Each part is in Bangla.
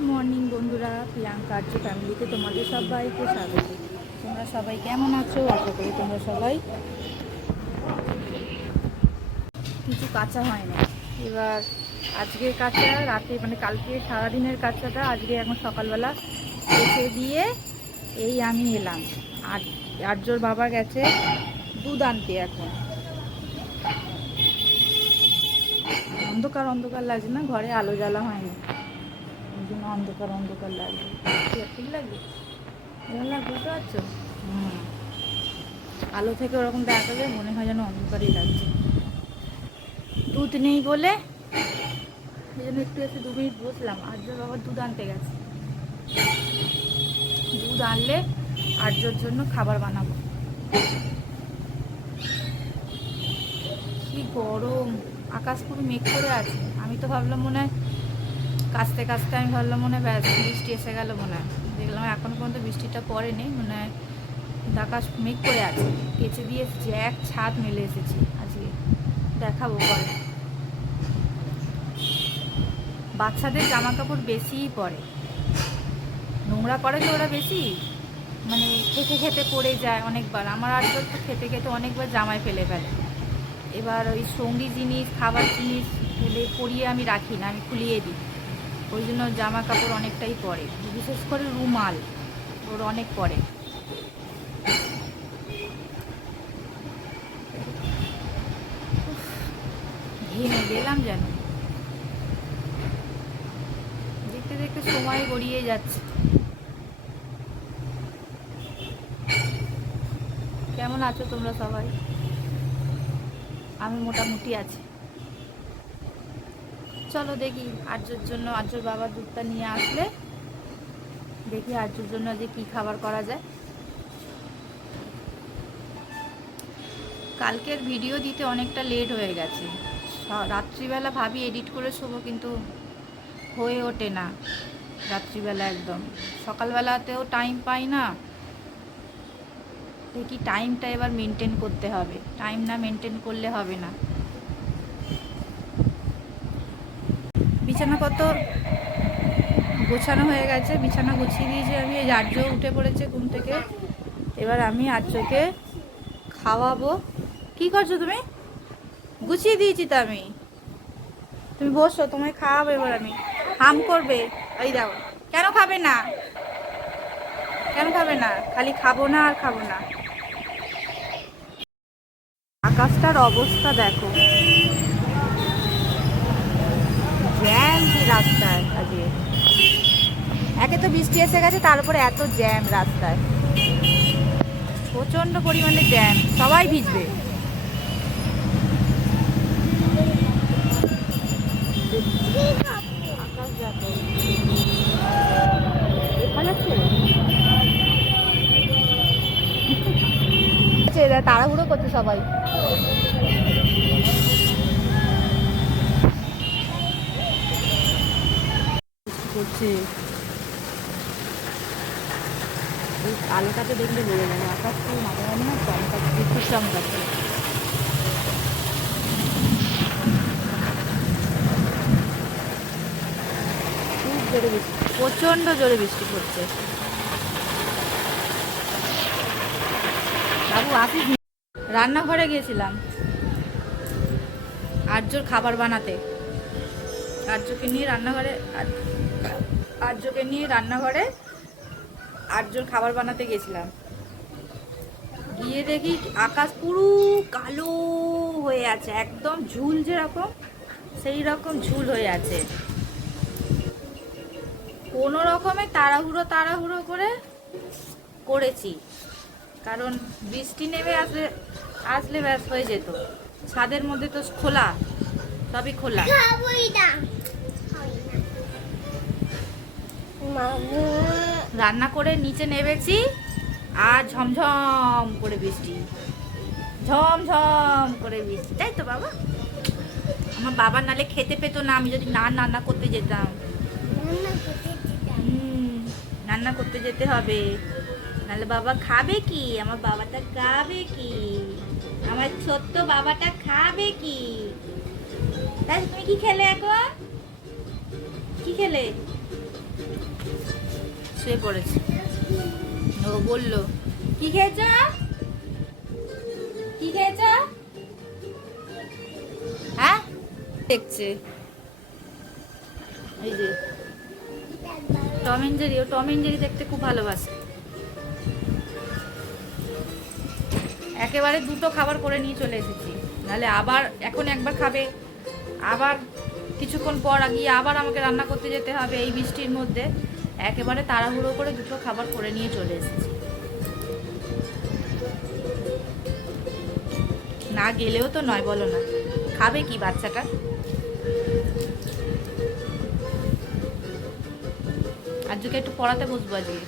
গুড মর্নিং বন্ধুরা, প্রিয়াঙ্কা আর্য ফ্যামিলিতে তোমাদের সবাইকে স্বাগত। তোমরা সবাই কেমন আছো? আশা করি তোমরা সবাই কিছু কাঁচা হয় না। এবার আজকের কাঁচা রাতে মানে কালকে সারাদিনের কাঁচাটা আজকে এখন সকালবেলা রেখে দিয়ে এই আমি এলাম। আর আর্যর বাবা গেছে দুধ আনতে। এখন অন্ধকার অন্ধকার লাগছে না, ঘরে আলো জ্বালা হয়নি, ওই জন্য অন্ধকার অন্ধকার লাগবে। ঠিক লাগবে, এরকম লাগবে, বুঝতে পারছো? আলো থেকে ওরকম দেখা যায়, মনে হয় যেন অন্ধকারই লাগছে। দুধ নেই বলে এই জন্য একটু এসে 2 মিনিট বসলাম। আর্যর বাবা দুধ আনতে গেছে। দুধ আনলে আর্যর জন্য খাবার বানাবো। কি গরম, আকাশ পুরো মেঘ করে আছে। আমি তো ভাবলাম মনে হয় কাচতে কাচতে আমি ভাবলাম মনে হয় ব্যাস বৃষ্টি এসে গেল মনে হয়। দেখলাম এখন পর্যন্ত বৃষ্টিটা পড়েনি, মনে হয় আকাশ মেঘ করে আছে। কেচে দিয়ে এক ছাদ মেলে এসেছি আজকে, দেখাবো পরে। বাচ্চাদের জামা কাপড় বেশিই পরে, নোংরা করে তো ওরা বেশি, মানে খেতে খেতে পড়ে যায় অনেকবার। আমার আর তো খেতে খেতে অনেকবার জামায় ফেলে ফেলে। এবার ওই সঙ্গী জিনিস, খাবার জিনিস ফেলে পরিয়ে আমি রাখি না, আমি খুলিয়ে দিই। ওই জন্য জামা কাপড় অনেকটাই পরে, বিশেষ করে রুমাল ওর অনেক পরে। ঘেমে গেলাম যেন, দেখতে দেখতে সময় গড়িয়ে যাচ্ছে। কেমন আছো তোমরা সবাই? আমি মোটামুটি আছি। চলো দেখি আর্যর জন্য, আর্যর বাবার দুধটা নিয়ে আসলে দেখি আর্যর জন্য যে কি খাবার করা যায়। কালকের ভিডিও দিতে অনেকটা লেট হয়ে গেছে। রাত্রিবেলা ভাবি এডিট করে শোবো, কিন্তু হয়ে ওঠে না রাত্রিবেলা একদম। সকালবেলাতেও টাইম পাই না। দেখি টাইমটা এবার মেনটেন করতে হবে, টাইম না মেনটেন করলে হবে না। বিছানাপত্র গোছানো হয়ে গেছে, বিছানা গুছিয়ে দিয়েছি আমি। এই আর্য উঠে পড়েছে ঘুম থেকে। এবার আমি আর্যকে খাওয়াবো। কি করছো তুমি? গুছিয়ে দিয়েছি তো আমি, তুমি বসো, তোমায় খাওয়াবো এবার আমি। হাম করবে, এই দাও। কেন খাবে না? কেন খাবে না? খালি খাবো না আর খাবো না। আকাশটার অবস্থা দেখো, জ্যাম কি রাস্তায় আজকে। একে তো বৃষ্টি এসে গেছে, তার উপরে এত জ্যাম রাস্তায়, প্রচন্ড পরিমাণে জ্যাম, সবাই ভিজবে। আকাশ দেখো, দেখা যাচ্ছে? তাড়াহুড়ো করছে সবাই। করছে আলোটাতে দেখলে বোঝা যাবে। আকাশ তো মাঝে মাঝে না চমকাচ্ছে, বিদ্যুৎ চমকাচ্ছে। খুব জোরে বৃষ্টি, প্রচণ্ড জোরে বৃষ্টি পড়ছে। বাবু আসিস? রান্নাঘরে গিয়েছিলাম আর্যর খাবার বানাতে। আর্যকে নিয়ে রান্নাঘরে আর্যর খাবার বানাতে গেছিলাম। গিয়ে দেখি আকাশ পুরো কালো হয়ে আছে, একদম ঝুল যেরকম সেই রকম ঝুল হয়ে আছে। কোনো রকমে তাড়াহুড়ো করে করেছি, কারণ বৃষ্টি নেমে আসলে ব্যাস হয়ে যেত। ছাদের মধ্যে তো খোলা, সবই খোলা। রান্না করে নিচে নেমেছি আর ঝমঝম করে বৃষ্টি, ঝমঝম করে বৃষ্টি, তাই তো বাবা? আমার বাবা নালে খেতে পেতো না আমি যদি না রান্না করতে যেতাম। রান্না করতে যেতে হবে, নাহলে বাবা খাবে কি? আমার বাবাটা খাবে কি? আমার ছোট্ট বাবাটা খাবে কি? তাই তুমি কি খেলে এখন? কি খেলে? শুয়ে পড়েছে। ও বলল কি খেয়েছ, কি খেয়েছ? হ্যাঁ দেখছে এই যে টম এন্ড জেরি, ও টম এন্ড জেরি দেখতে খুব ভালোবাসে। একেবারে দুটো খাবার করে নিয়ে চলে এসেছি, নাহলে আবার এখন একবার খাবে, আবার কিছুক্ষণ পর গিয়ে আবার আমাকে রান্না করতে যেতে হবে এই বৃষ্টির মধ্যে। একেবারে তাড়াহুড়ো করে দুটো খাবার করে নিয়ে চলে এসেছি। না গেলেও তো নয়, বলো না, খাবে কি বাচ্চাটা? আজকে একটু পড়াতে বসবো, আজকে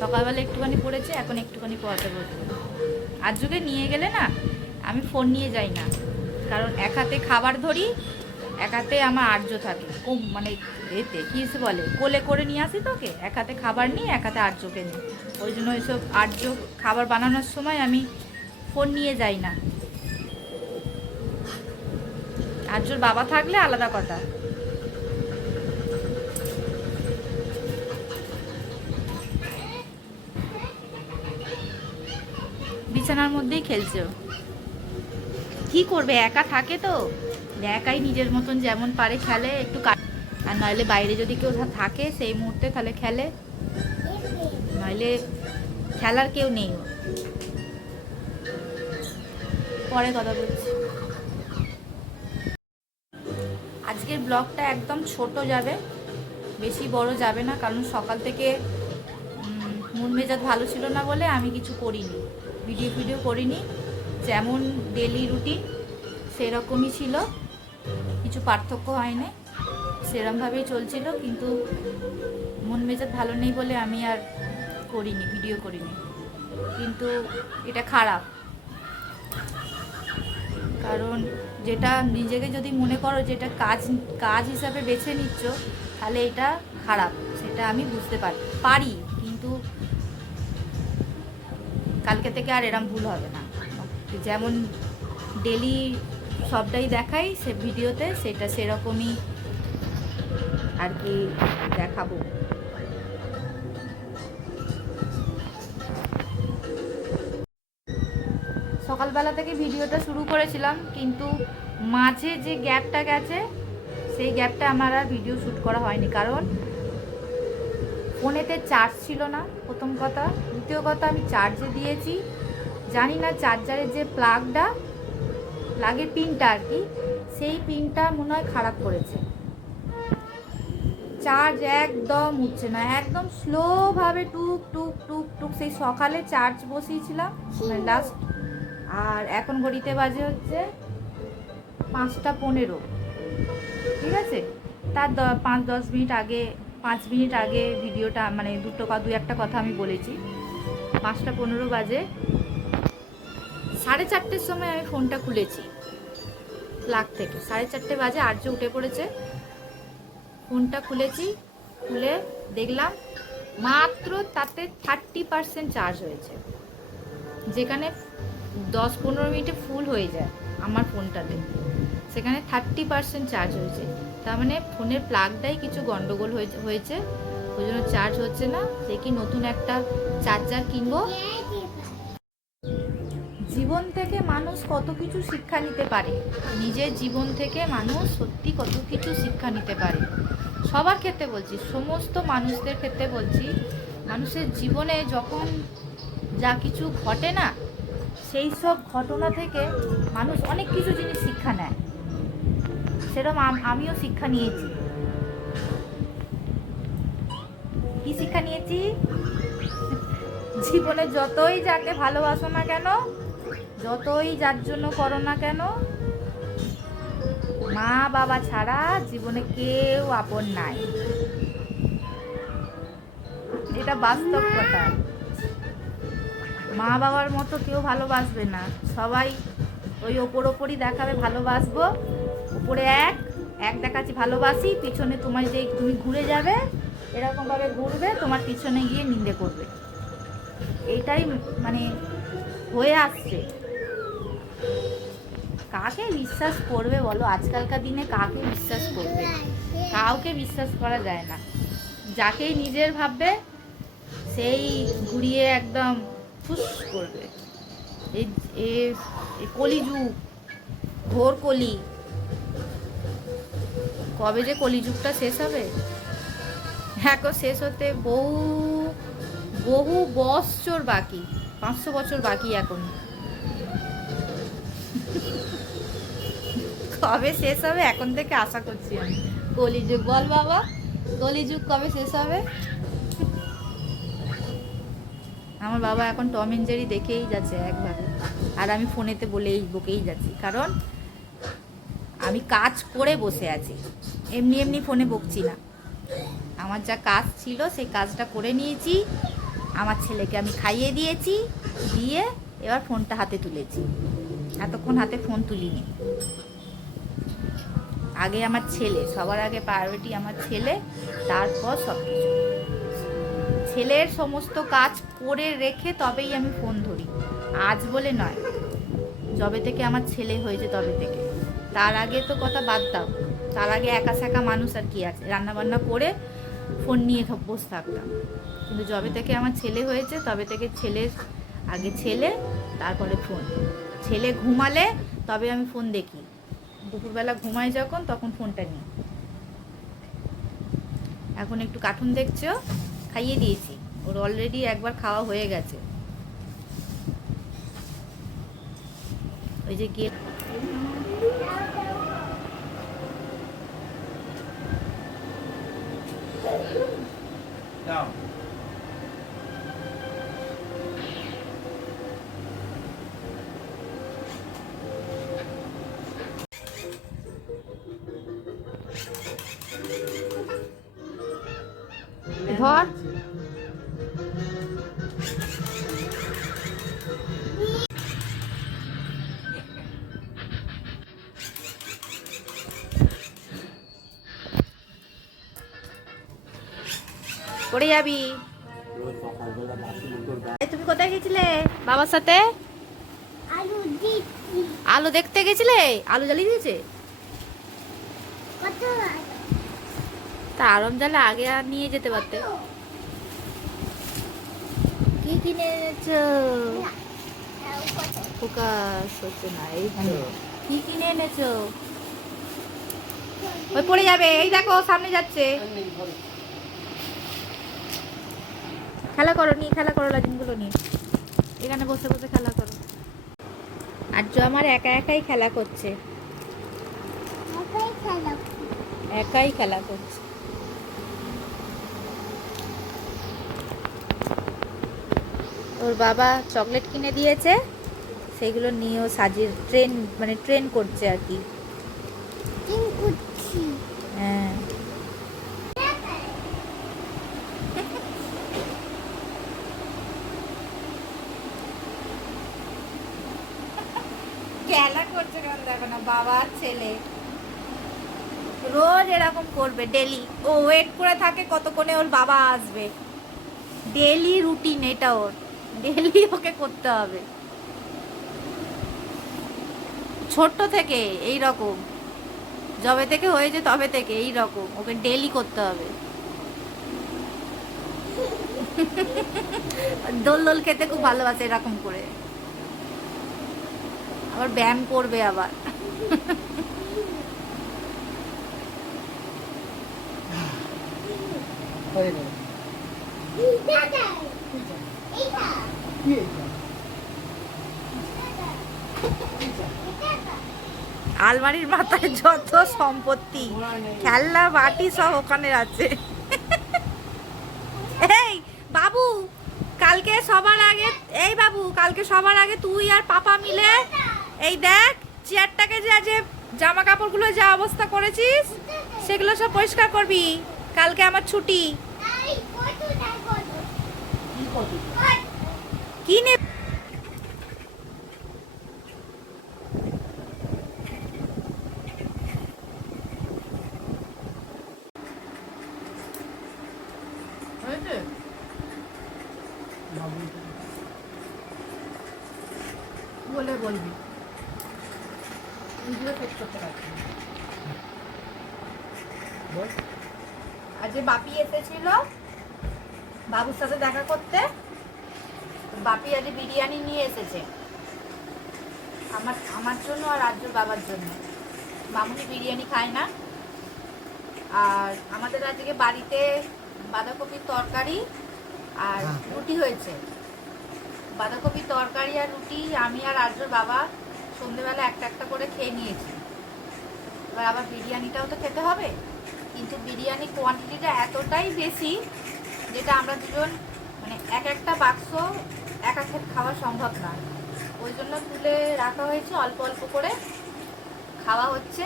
সকালবেলা একটুখানি পড়েছে, এখন একটুখানি পড়াতে বসবো। আজকে নিয়ে গেলে না, আমি ফোন নিয়ে যাই না, কারণ এক হাতে খাবার ধরি, এক হাতে আমার আর্য থাকে, মানে এতে কী বলে কোলে করে নিয়ে আসি তোকে, এক হাতে খাবার নিই, এক হাতে আর্যকে নিই। ওই জন্য ওইসব আর্য খাবার বানানোর সময় আমি ফোন নিয়ে যাই না। আর্যর বাবা থাকলে আলাদা কথা। বিছানার মধ্যেই খেলছে ও। কি করবে, একা থাকে তো, একাই নিজের মতন যেমন পারে খেলে একটু, আর নইলে বাইরে যদি কেউ থাকে সেই মুহূর্তে তাহলে খেলে, নইলে খেলার কেউ নেই। পরে কথা বলছি। আজকের ব্লগটা একদম ছোট যাবে, বেশি বড় যাবে না, কারণ সকাল থেকে মন মেজাজ ভালো ছিল না বলে আমি কিছু করিনি, ভিডিও করিনি। যেমন ডেলি রুটিন সেরকমই ছিল, কিছু পার্থক্য হয়নি, সেরকমভাবেই চলছিল। কিন্তু মন মেজাজ ভালো নেই বলে আমি আর করিনি, ভিডিও করিনি। কিন্তু এটা খারাপ, কারণ যেটা নিজেকে যদি মনে করো যেটা কাজ হিসাবে বেছে নিচ্ছ, তাহলে এটা খারাপ, সেটা আমি বুঝতে পারি। কিন্তু কালকে থেকে আর এরম ভুল হবে না। যেমন ডেলি সবটাই দেখাই সে ভিডিওতে, সেটা সেরকমই আর কি দেখাবো। সকালবেলা থেকে ভিডিওটা শুরু করেছিলাম, কিন্তু মাঝে যে গ্যাপটা গেছে সেই গ্যাপটা আমার আর ভিডিও শ্যুট করা হয়নি, কারণ ফোনেতে চার্জ ছিল না, প্রথম কথা। দ্বিতীয় কথা, আমি চার্জে দিয়েছি, জানি না চার্জারের যে প্লাগের পিনটা আর কি, সেই পিনটা মনে হয় খারাপ করেছে। চার্জ একদম উঠছে না, একদম স্লোভাবে টুক টুক টুক টুক। সেই সকালে চার্জ বসিয়েছিলাম লাস্ট, আর এখন ঘড়িতে বাজে হচ্ছে 5টা 15। ঠিক আছে, তার 5-10 মিনিট আগে, 5 মিনিট আগে ভিডিওটা, মানে দু একটা কথা আমি বলেছি। 5টা 15 বাজে, 4:30টার সময় আমি ফোনটা খুলেছি প্লাগ থেকে। 4:30 বাজে, আর্য উঠে পড়েছে, ফোনটা খুলেছি, খুলে দেখলাম মাত্র তাতে 30% চার্জ হয়েছে, যেখানে 10-15 মিনিটে ফুল হয়ে যায় আমার ফোনটাতে, সেখানে 30% চার্জ হয়েছে। তার মানে ফোনের প্লাগটাই কিছু গন্ডগোল হয়েছে, ওই জন্য চার্জ হচ্ছে না। সে কি নতুন একটা চার্জার কিনবো। জীবন থেকে মানুষ কত কিছু শিক্ষা নিতে পারে, নিজের জীবন থেকে মানুষ সত্যি কত কিছু শিক্ষা নিতে পারে। সবার ক্ষেত্রে বলছি, সমস্ত মানুষদের ক্ষেত্রে বলছি, মানুষের জীবনে যখন যা কিছু ঘটে না, সেই সব ঘটনা থেকে মানুষ অনেক কিছু জিনিস শিক্ষা নেয়। সেরকম আমিও শিক্ষা নিয়েছি। কি শিক্ষা নিয়েছি? জীবনে যতই যাকে ভালোবাসো না কেন, যতই যার জন্য করো না কেন, মা বাবা ছাড়া জীবনে কেউ আপন নাই। এটা বাস্তব কথা। মা বাবার মতো কেউ ভালোবাসবে না, সবাই ওই ওপরই দেখাবে ভালোবাসবো, উপরে এক দেখাচ্ছি ভালোবাসি, পিছনে তোমার যে তুমি ঘুরে যাবে, এরকমভাবে ঘুরবে, তোমার পিছনে গিয়ে নিন্দে করবে। এইটাই মানে হয়ে আসছে। কাকে বিশ্বাস করবে বলো, আজকালকার দিনে কাকে বিশ্বাস করবে? কাউকে বিশ্বাস করা যায় না। যাকেই নিজের ভাববে সেই ঘুরিয়ে একদম ফুস করবে। এই কলিযুগ, ঘোর কলি, কবে যে কলিযুগটা শেষ হবে? এখন শেষ হতে বহু বহু বছর বাকি, 500 বছর বাকি এখন। কবে শেষ হবে এখন থেকে আশা করছি আমি। কলিযুগ, বল বাবা, কলিযুগ কবে শেষ হবে? আমার বাবা এখন টম এন্ড জেরি দেখেই যাচ্ছে একভাবে, আর আমি ফোনেতে বকেই যাচ্ছি, কারণ আমি কাজ করে বসে আছি, এমনি এমনি ফোনে বকছি না। আমার যা কাজ ছিল সেই কাজটা করে নিয়েছি, আমার ছেলেকে আমি খাইয়ে দিয়েছি, দিয়ে এবার ফোনটা হাতে তুলেছি। এতক্ষণ হাতে ফোন তুলিনি। আগে আমার ছেলে, সবার আগে প্রায়োরিটি আমার ছেলে, তারপর সব কিছু। ছেলের সমস্ত কাজ করে রেখে তবেই আমি ফোন ধরি, আজ বলে নয়, যবে থেকে আমার ছেলে হয়েছে তবে থেকে। তার আগে তো কথা বাদ দাও, তার আগে একা সেকা মানুষ আর কি আছে, রান্নাবান্না করে ফোন নিয়ে বসে থাকতাম। কিন্তু যবে থেকে আমার ছেলে হয়েছে তবে থেকে আগে ছেলে, তারপরে ফোন। ছেলে ঘুমালে তবে আমি ফোন দেখি, দুপুরবেলা ঘুমাই যখন তখন ফোনটা নিই। এখন একটু কার্টুন দেখছো, খাইয়ে দিয়েছি, ওর অলরেডি একবার খাওয়া হয়ে গেছে। ওই যে গিয়ে ধর, পড়ে যাবি। তুমি কোথায় গেছিলে বাবার সাথে? আলু দেখতে গেছিলে? আলু জ্বালিয়ে দিয়েছে তা, আরম জ্বালা আগে আর নিয়ে যেতে পারতে। কি কিনে এনেছো? ফোকাস হচ্ছে না, এই তো কি কিনে এনেছো? ওই পড়ে যাবে, এই দেখো সামনে যাচ্ছে। খেলা করো, খেলা করো, লাজিনগুলো নিয়ে এখানে বসে বসে খেলা করো। আর আমার একাই খেলা করছে, একাই খেলা করছে। ওর বাবা চকলেট কিনে দিয়েছে, সেগুলো নিয়েও সাজিয়ে ট্রেন করছে আর কি। হ্যাঁ, খেলা করছে কেন দেখো না, বাবার ছেলে রোজ এরকম করবে, ডেলি। ও ওয়েট করে থাকে কতক্ষণে ওর বাবা আসবে, ডেলি রুটিন এটা ওর, ডেলি ওকে করতে হবে। ছোট্ট থেকে এই রকম, যবে থেকে হয়েছে তবে থেকে এই রকম, ওকে ডেলি করতে হবে। দোল দোল খেতে খুব ভালোবাসে এরকম করে, আবার ব্যায়াম করবে আবার। আলমারির মাথায় যত সম্পত্তি, খেলনা বাটি সব ওখানে আছে। এই বাবু, কালকে সবার আগে তুই আর পাপা মিলে এই দেখ চেয়ারটাকে যে জামা কাপড়গুলো যা অবস্থা করেছিস সেগুলো সব পরিষ্কার করবি, কালকে আমার ছুটি। কি নে বলে বলবি, এগুলো সেট করতে পারছি। আজকে বাপি এসেছিল বাবুর সাথে দেখা করতে। বাপি আজ বিরিয়ানি নিয়ে এসেছে আমার জন্য আর রাজ্যর বাবার জন্য। মামুনি বিরিয়ানি খায় না। আর আমাদের আজকে বাড়িতে বাঁধাকপির তরকারি আর রুটি হয়েছে। বাঁধাকপির তরকারি আর রুটি আমি আর রাজ্যর বাবা সন্ধ্যেবেলা একটা একটা করে খেয়ে নিয়েছি। এবার আবার বিরিয়ানিটাও তো খেতে হবে, কিন্তু বিরিয়ানি কোয়ান্টিটিটা এতটাই বেশি যেটা আমরা দুজন মানে একটা বাক্স একা খাওয়া সম্ভব না। ওই জন্য তুলে রাখা হয়েছে, অল্প অল্প করে খাওয়া হচ্ছে।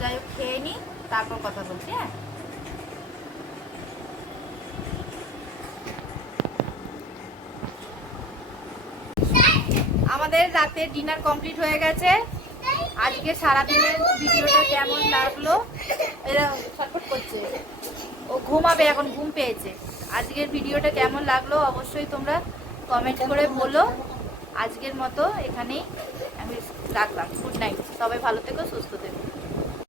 যাই হোক, খেয়ে নিই, তারপর কথা বলছি। হ্যাঁ, আমাদের রাতে ডিনার কমপ্লিট হয়ে গেছে। আজকে সারাদিনের ভিডিওটা কেমন লাগলো, এরা ছটফট করছে, ও ঘুমাবে এখন, ঘুম পেয়েছে। আজকের ভিডিওটা কেমন লাগলো অবশ্যই তোমরা কমেন্ট করে বলো। আজকের মতো এখানেই আমি রাখলাম। গুড নাইট, সবাই ভালো থেকো, সুস্থ থেকো।